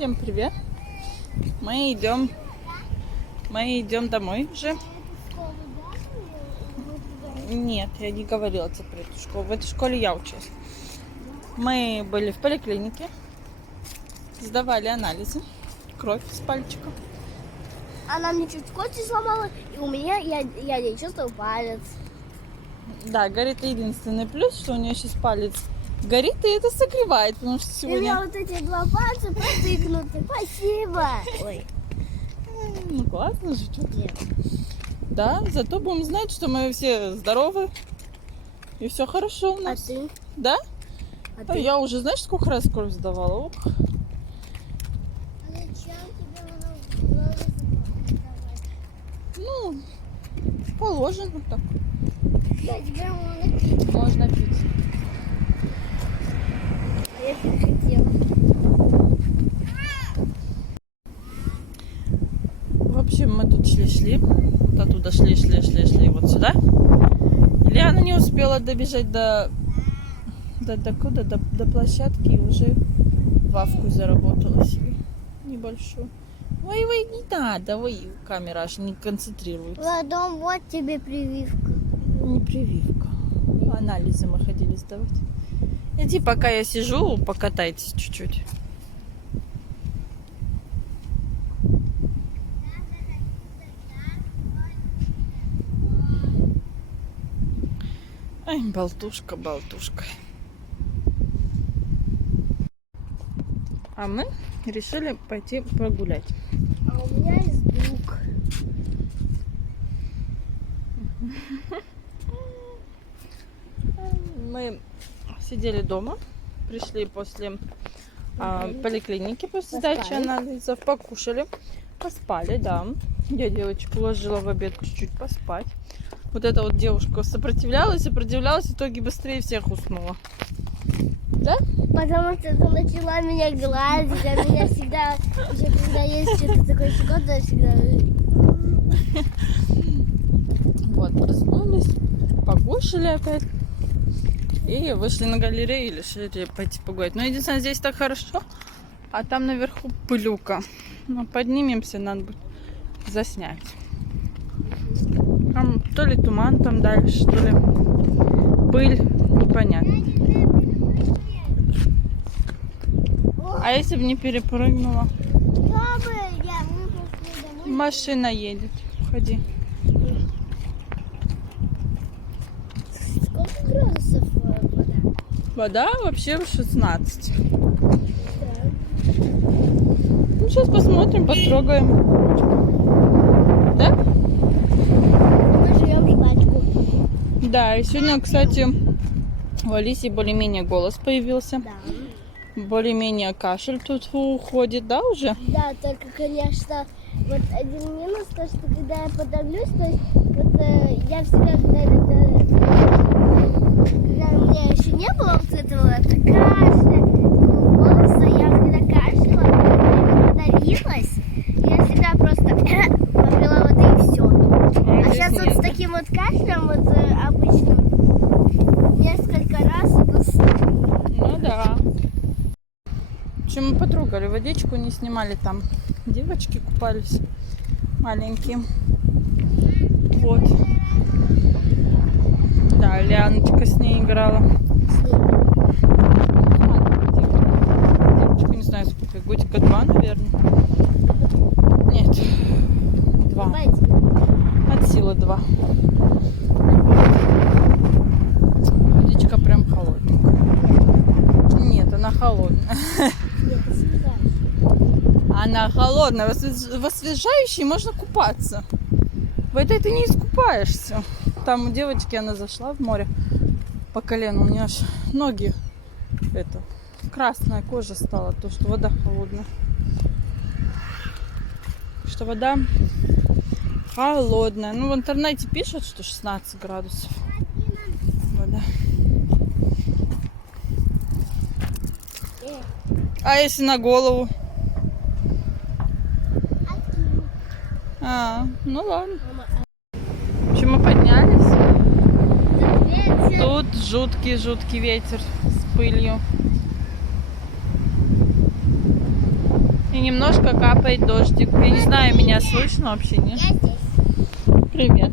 Всем привет! Мы идем домой уже. Нет, я не говорила тебе про эту школу. В этой школе я учусь. Мы были в поликлинике, сдавали анализы, кровь с пальчика. Она мне чуть кость сломала, и у меня я не чувствую палец. Да, горит единственный плюс, что у нее сейчас палец горит, и это согревает, потому что У сегодня... меня вот эти два пальца протыкнуты. Спасибо. Ой. Ну классно же, что Нет. Да, зато будем знать, что мы все здоровы и все хорошо у А нас. ты? Да? А А ты? я уже, знаешь, сколько раз кровь сдавала? Ох. А зачем тебе Ну, положено так. Да, тебе можно пить. Можно пить. Я хотела. В общем, мы тут шли. Вот оттуда шли вот сюда. Лиана не успела добежать до площадки и уже вавку заработала себе небольшую. Ой, не надо, ой, камера аж не концентрируется. Ладно, вот тебе прививка. Не прививка. Анализы мы ходили сдавать. Иди, пока я сижу, покатайтесь чуть-чуть. Ай, болтушка. А мы решили пойти прогулять. А у меня есть друг. Мы сидели дома, пришли после поликлиники, после сдачи анализов, покушали, поспали, да. Я девочку уложила в обед чуть-чуть поспать. Вот эта вот девушка сопротивлялась, в итоге быстрее всех уснула. Да? Потому что ты начала меня гладить, а меня всегда, уже когда есть что-то такое щекотное, всегда... Вот, проснулись, покушали опять. И вышли на галерею и решили пойти погулять. Но единственное, здесь так хорошо, а там наверху пылюка. Но поднимемся, надо будет заснять. Там то ли туман там дальше, то ли пыль, непонятно. А если бы не перепрыгнула? Машина едет. Ходи. Сколько градусов вода? Вода вообще 16. Ну, сейчас посмотрим, потрогаем. Да? Мы живем в жвачку. Да, и сегодня, кстати, у Алисии более-менее голос появился. Да. Более-менее кашель тут уходит, да, уже? Да, только, конечно, вот один минус, то, что когда я подавлюсь, то есть вот я всегда, когда у меня еще не было вот этого кашля, голоса, я когда кашляла, подавилась, я всегда просто попила воды и все. А сейчас вот с таким вот кашлем, вот обычным, несколько раз иду. Ну да. В общем, мы потрогали водичку, не снимали там. Девочки купались маленькие. Вот. Да, Лианочка с ней играла. Девочку не знаю сколько, годика 2, наверное. Нет, 2. От силы 2. Водичка прям холодненькая. Нет, она холодная. Она холодная. В освежающей можно купаться. В этой ты не искупаешься. Там у девочки она зашла в море по колену. У нее аж ноги красная кожа стала, то что вода холодная. Что вода холодная. Ну в интернете пишут, что 16 градусов вода. А если на голову? Ну ладно. В общем, мы поднялись. Тут жуткий ветер с пылью. И И немножко капает дождик. Я не знаю, меня слышно вообще, нет? Я здесь. Привет.